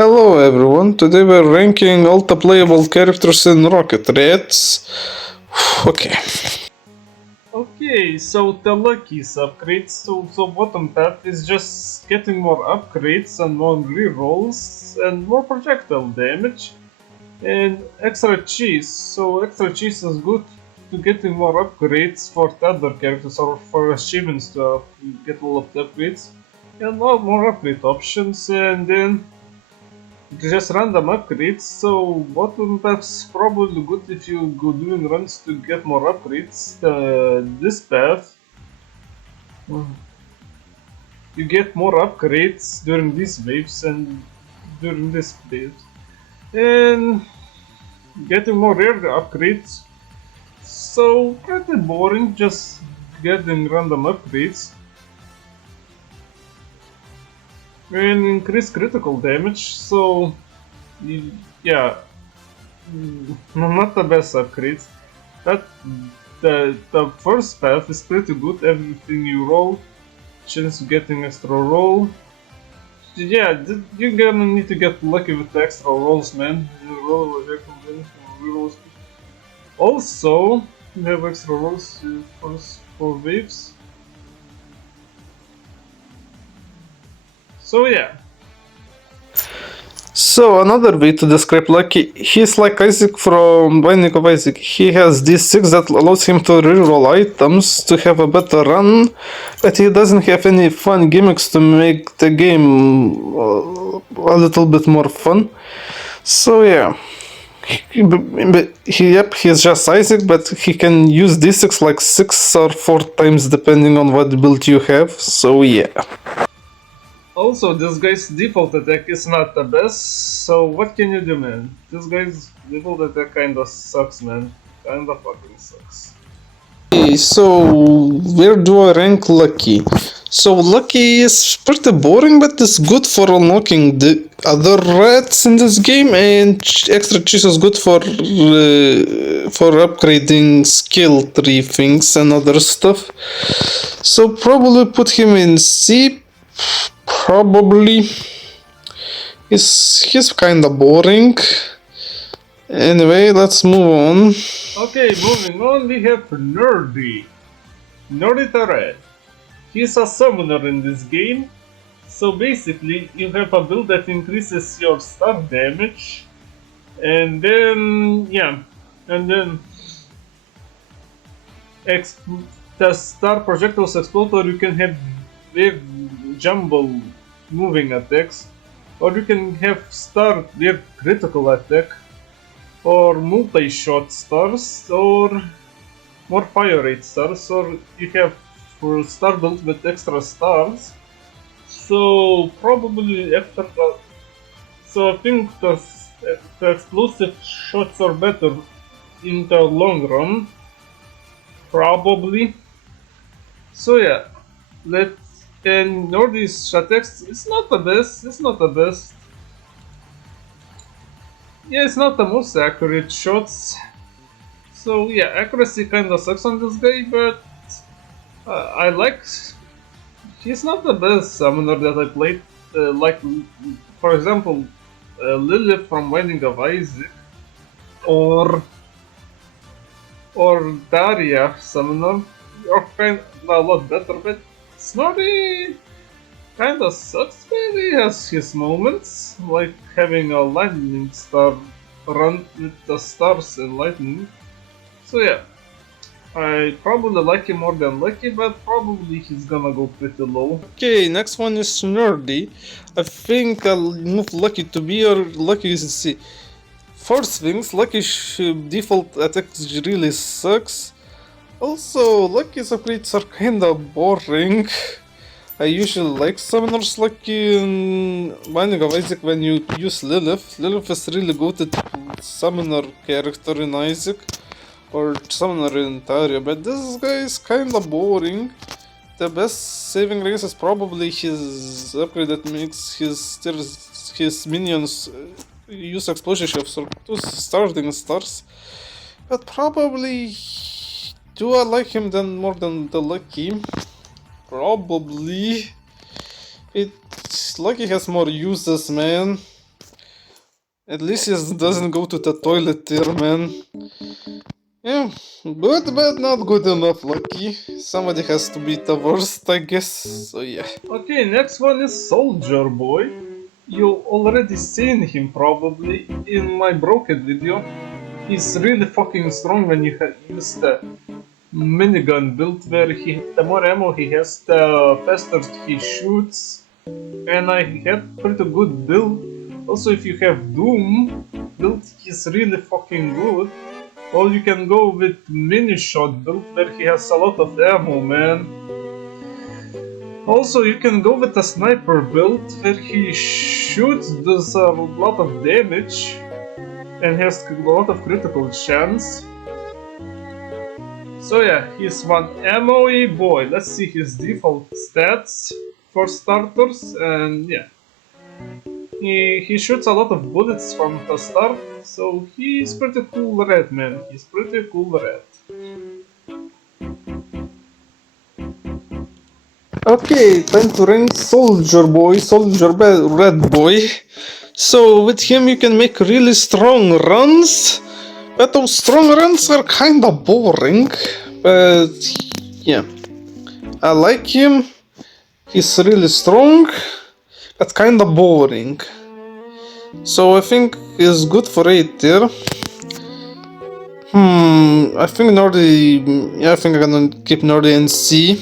Hello everyone, today we're ranking all the playable characters in Rocket Raids. Okay. Okay, so the luckies upgrades, so bottom path is just getting more upgrades and more rerolls and more projectile damage and extra cheese. So extra cheese is good to getting more upgrades for the other characters or for achievements to get all of the upgrades and more upgrade options, and then just random upgrades. So bottom path's probably good if you go doing runs to get more upgrades. This path, you get more upgrades during these waves and during this waves, and getting more rare upgrades. So pretty boring, just getting random upgrades and increase critical damage. So yeah, not the best upgrades. But the first path is pretty good. Everything you roll, chance of getting extra roll. Yeah, you're gonna need to get lucky with the extra rolls, man. You roll with extra rolls. Also, you have extra rolls for waves. So yeah. So another way to describe Lucky, he's like Isaac from Binding of Isaac. He has D6 that allows him to reroll items to have a better run, but he doesn't have any fun gimmicks to make the game a little bit more fun. So yeah. He's just Isaac, but he can use D6 like 6 or 4 times depending on what build you have, so yeah. Also, this guy's default attack is not the best, so what can you do, man? This guy's default attack kinda sucks, man. Kinda fucking sucks. Okay, so where do I rank Lucky? So Lucky is pretty boring, but it's good for unlocking the other rats in this game, and extra cheese is good for upgrading skill tree things and other stuff. So probably put him in C. Probably. He's kinda boring. Anyway, let's move on. Okay, moving on, we have Nerdy. Nerdy the Red. He's a summoner in this game. So basically, you have a build that increases your star damage, and then the star projectiles explode, or you can have big jumbo moving attacks, or you can have star weird critical attack, or multi-shot stars, or more fire rate stars, or you have for star builds with extra stars. So probably after that, so I think the explosive shots are better in the long run. Probably. So yeah, and Nordy's attacks, it's not the best. Yeah, it's not the most accurate shots. So yeah, accuracy kinda sucks on this guy, but I like. He's not the best summoner that I played. Like, for example, Lilith from Binding of Isaac, or Daria summoner, are kind a lot better. But Snorri kinda sucks, but he has his moments, like having a lightning star run with the stars and lightning. So yeah, I probably like him more than Lucky, but probably he's gonna go pretty low. Okay, next one is Nerdy. I think I'll move Lucky to B or Lucky is C. First things, Lucky default attack really sucks. Also, Lucky's upgrades are kinda boring. I usually like summoners Lucky in Binding of Isaac when you use Lilith. Lilith is really good at summoner character in Isaac, or summoner in Taria, but this guy is kinda boring. The best saving grace is probably his upgrade that makes his minions use explosion shafts or two starting stars. But probably do I like him then more than the Lucky? Probably. Lucky has more uses, man. At least he doesn't go to the toilet there, man. Yeah, good, but not good enough, Lucky. Somebody has to be the worst, I guess. So yeah. Okay, next one is Soldier Boy. You already seen him probably in my Broken video. He's really fucking strong when you use the minigun build where the more ammo he has, the faster he shoots. And I had pretty good build. Also, if you have Doom build, he's really fucking good. Or you can go with mini shot build where he has a lot of ammo, man. Also, you can go with a sniper build where he shoots, does a lot of damage, and has a lot of critical chance. So yeah, he's one ammo-y boy. Let's see his default stats for starters, and yeah. He shoots a lot of bullets from the start, so he's pretty cool red, man. He's pretty cool red. Okay, time to rank Soldier Boy, Red Boy. So with him you can make really strong runs, but those strong runs are kinda boring. But yeah, I like him. He's really strong, but kinda boring. So I think he's good for 8 tier. I think Nordy. Yeah, I think I'm gonna keep Nordy and C.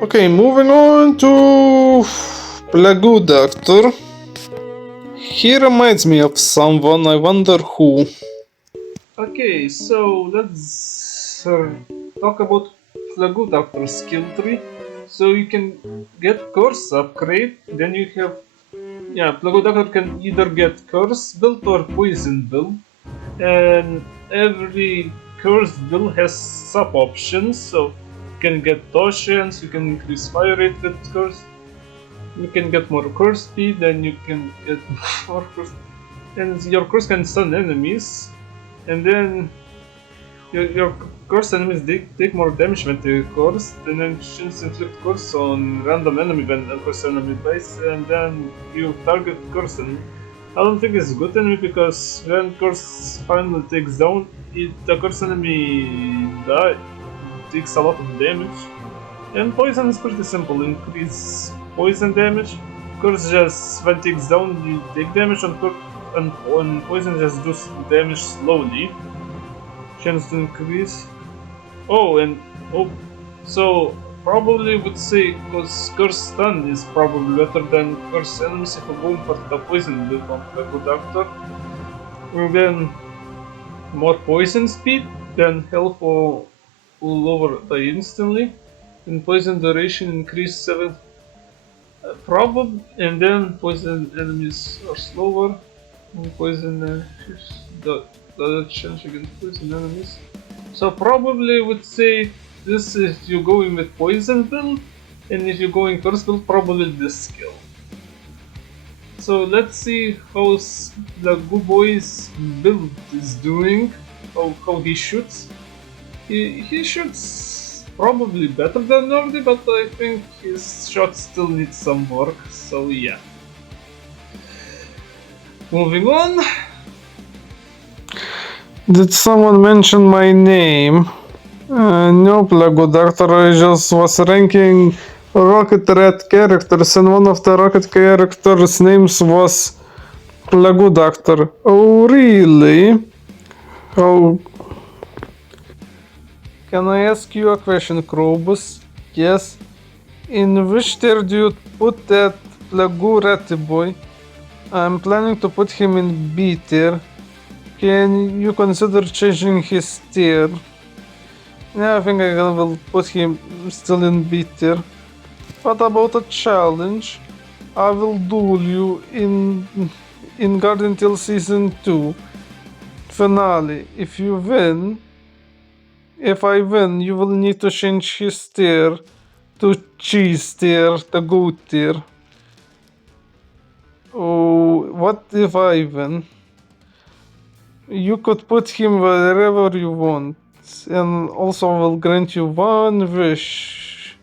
Okay, moving on to Plague Doctor. He reminds me of someone, I wonder who. Okay, so let's talk about Plague Doctor skill tree. So you can get curse upgrade, then you have Plague Doctor can either get curse build or poison build. And every curse build has sub options, so you can get potions, you can increase fire rate with curse, you can get more curse speed, and you can get more curse, and your curse can stun enemies, and then your curse enemies take more damage when they curse, and then chance inflict curse on random enemy when a curse enemy dies, and then you target curse enemy. I don't think it's good enemy because when curse finally takes down, the curse enemy takes a lot of damage. And poison is pretty simple, increase poison damage. Curse just when takes down you take damage, and on poison just does damage slowly. Chance to increase. So probably would say because curse stun is probably better than curse enemies if you're going for the poison build on Plague Doctor. And then more poison speed, then health will lower die instantly, and poison duration increase 7 and then poison enemies are slower, and poison the chance against poison enemies. So probably would say this if you're going with poison build, and if you're going curse build, probably this skill. So let's see how the good boy's build is doing, how he shoots. He shoots probably better than Nordy, but I think his shot still needs some work, so yeah. Moving on. Did someone mention my name? No, Plague Doctor, I just was ranking Rocket Red characters, and one of the Rocket characters' names was Plague Doctor. Oh, really? Oh. Can I ask you a question, Krobus? Yes. In which tier do you put that Plague Red boy? I'm planning to put him in B tier. Can you consider changing his tier? Yeah, I think I will put him still in B tier. What about a challenge? I will duel you in Guardian till Season 2 finale. If I win, you will need to change his tier to cheese tier, the goat tier. Oh, what if I win? You could put him wherever you want, and also I will grant you one wish.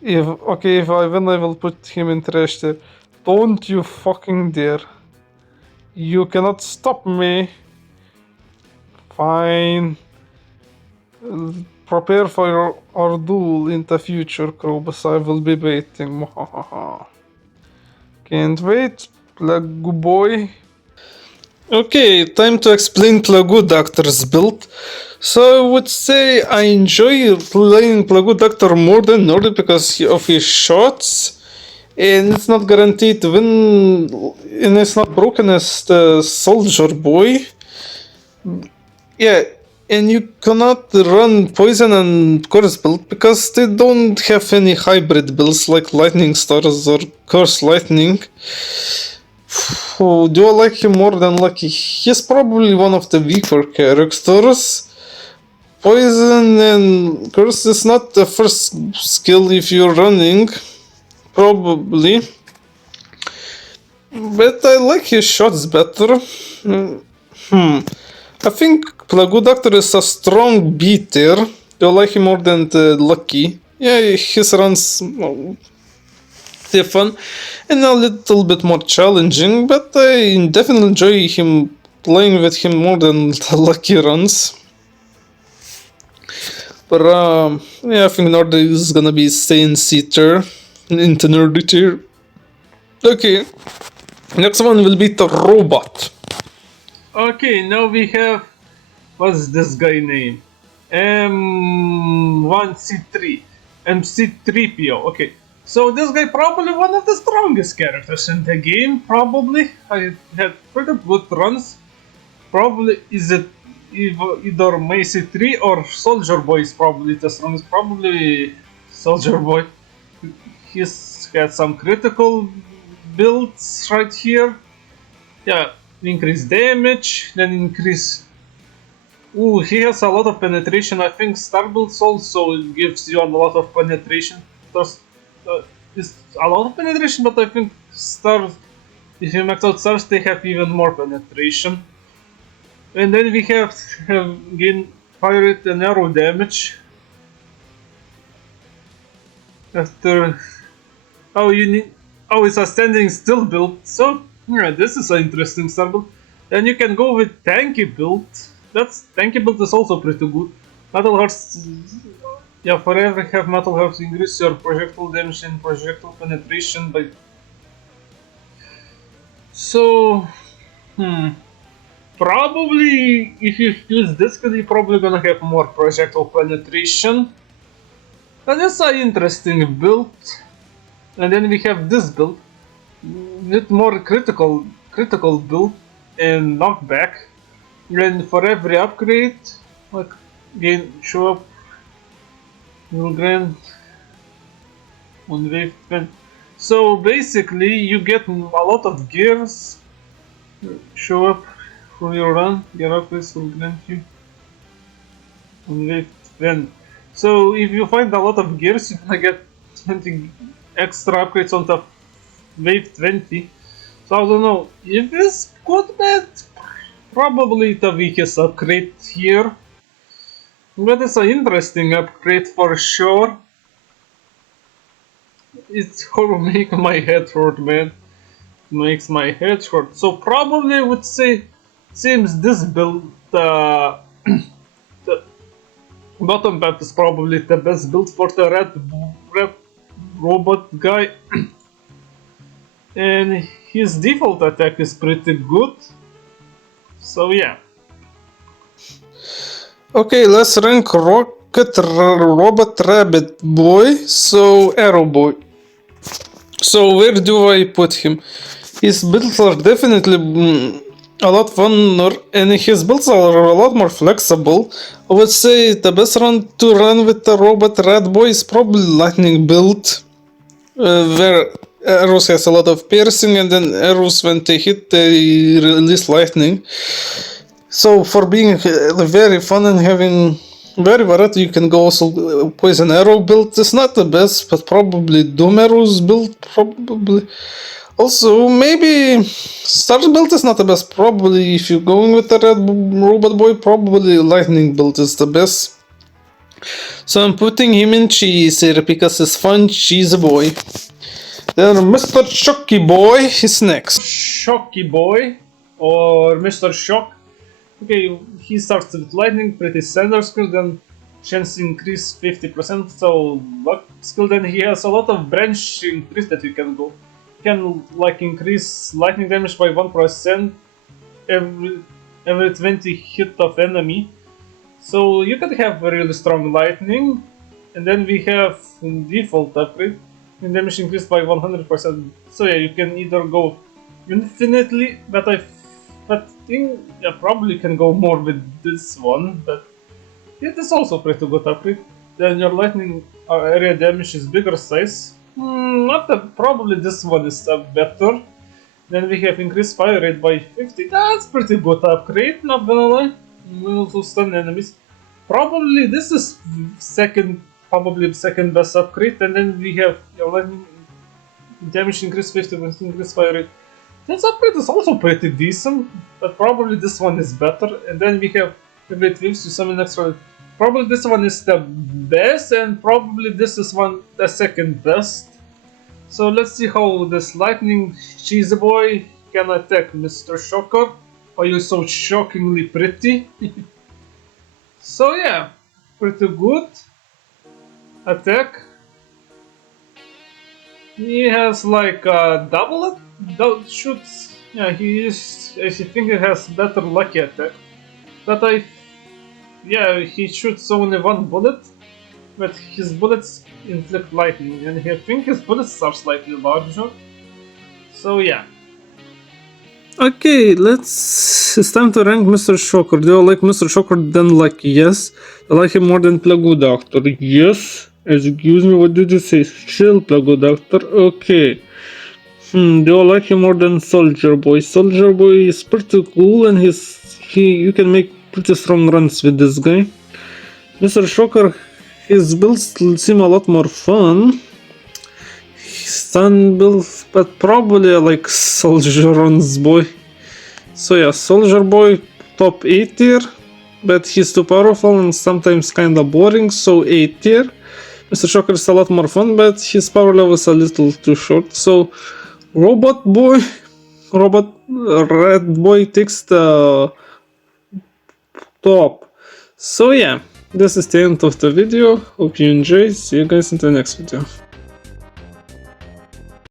If I win, I will put him in trash tier. Don't you fucking dare. You cannot stop me. Fine. Prepare for our duel in the future, Krobus. I will be waiting. Can't wait, Plague boy. Okay, time to explain Plague Doctor's build. So I would say I enjoy playing Plague Doctor more than Nordi because of his shots. And it's not guaranteed to win, and it's not broken as the Soldier Boy. Yeah, and you cannot run Poison and Curse build because they don't have any hybrid builds like Lightning Stars or Curse Lightning. Oh, do I like him more than Lucky? He's probably one of the weaker characters. Poison and Curse is not the first skill if you're running. Probably. But I like his shots better. I think Plague Doctor is a strong beater. I like him more than the Lucky. Yeah, his runs fun and a little bit more challenging, but I definitely enjoy him playing with him more than the Lucky runs. But yeah, I think Nordi is gonna be staying C-tier into Nerdy tier. Okay, next one will be the robot. Okay, now we have, what's this guy name? M1C3, MC3PO. Okay, so this guy probably one of the strongest characters in the game. Probably I had pretty good runs. Probably is it either Macy 3 or Soldier Boy is probably the strongest. Probably Soldier Boy. He's got some critical builds right here. Yeah, increase damage, then increase. Ooh, he has a lot of penetration. I think Star builds also gives you a lot of penetration. There's it's a lot of penetration, but I think Stars, if you max out Stars, they have even more penetration. And then we have gain pirate and arrow damage. After it's a standing still build. So yeah, this is an interesting star build. Then you can go with tanky build. Tanky build is also pretty good. Metal Hearts, yeah, forever have Metal Hearts increase your projectile damage and projectile penetration by. So probably if you use this skill, you're probably gonna have more projectile penetration. But it's an interesting build. And then we have this build with more critical build and knockback. And for every upgrade, like show up, will grant on wave 10. So basically, you get a lot of gears. Show up for your run. Gear upgrades will grant you on wave 10. So if you find a lot of gears, you're gonna get 20 extra upgrades on top wave 20. So I don't know if it's good, but probably the weakest upgrade here. But it's an interesting upgrade for sure. It's gonna make my head hurt, man. Makes my head hurt. So probably I would say, seems this build, the bottom path is probably the best build for the red robot guy. And his default attack is pretty good. So yeah. Okay, let's rank Rocket Robot Rabbit Boy. So Arrow Boy. So where do I put him? His builds are definitely a lot funner, and his builds are a lot more flexible. I would say the best run to run with the Robot Rat Boy is probably Lightning build, where arrows has a lot of piercing, and then arrows when they hit they release lightning. So for being very fun and having very variety, you can go also Poison Arrow build. It's not the best, but probably Doom Arrows build probably. Also, maybe Star build is not the best. Probably if you're going with the Red Robot Boy, probably Lightning build is the best. So I'm putting him in cheese here because it's fun cheese boy. Then Mr. Chucky Boy is next. Shocky Boy, or Mr. Shock. Okay, he starts with lightning, pretty standard skill, then chance increase 50%, so luck skill, then he has a lot of branch increase that you can go. You can like increase lightning damage by 1% every 20 hit of enemy. So you can have a really strong lightning, and then we have default upgrade, damage increased by 100%. So yeah, you can either go infinitely, but I think probably can go more with this one, but it is also pretty good upgrade. Then your lightning area damage is bigger size. Probably this one is better. Then we have increased fire rate by 50. That's pretty good upgrade, not gonna lie. We also stun enemies. Probably this is probably second best upgrade. And then we have your lightning damage increase 50%, increased fire rate. This upgrade is also pretty decent, but probably this one is better. And then we have every waves to summon extra. Probably this one is the best, and probably this is the second best. So let's see how this lightning cheesy boy can attack Mr. Shocker. Are you so shockingly pretty? So yeah, pretty good attack. He has like double shoots. Yeah, I think he has better lucky attack. But he shoots only one bullet, but his bullets inflict lightning, and I think his bullets are slightly larger. So yeah. Okay, it's time to rank Mr. Shocker. Do you like Mr. Shocker? Then like yes. I like him more than Plague Doctor. Yes. Excuse me, what did you say? Chill, Plague Doctor. Okay. Do you like him more than Soldier Boy? Soldier Boy is pretty cool, and you can make pretty strong runs with this guy. Mr. Shocker, his builds seem a lot more fun. Stun builds, but probably like Soldier runs boy. So yeah, Soldier Boy top 8 tier, but he's too powerful and sometimes kinda boring, so 8 tier. Mr. Shocker is a lot more fun, but his power level is a little too short. So Robot Red Boy takes the top. So yeah, this is the end of the video. Hope you enjoyed. See you guys in the next video.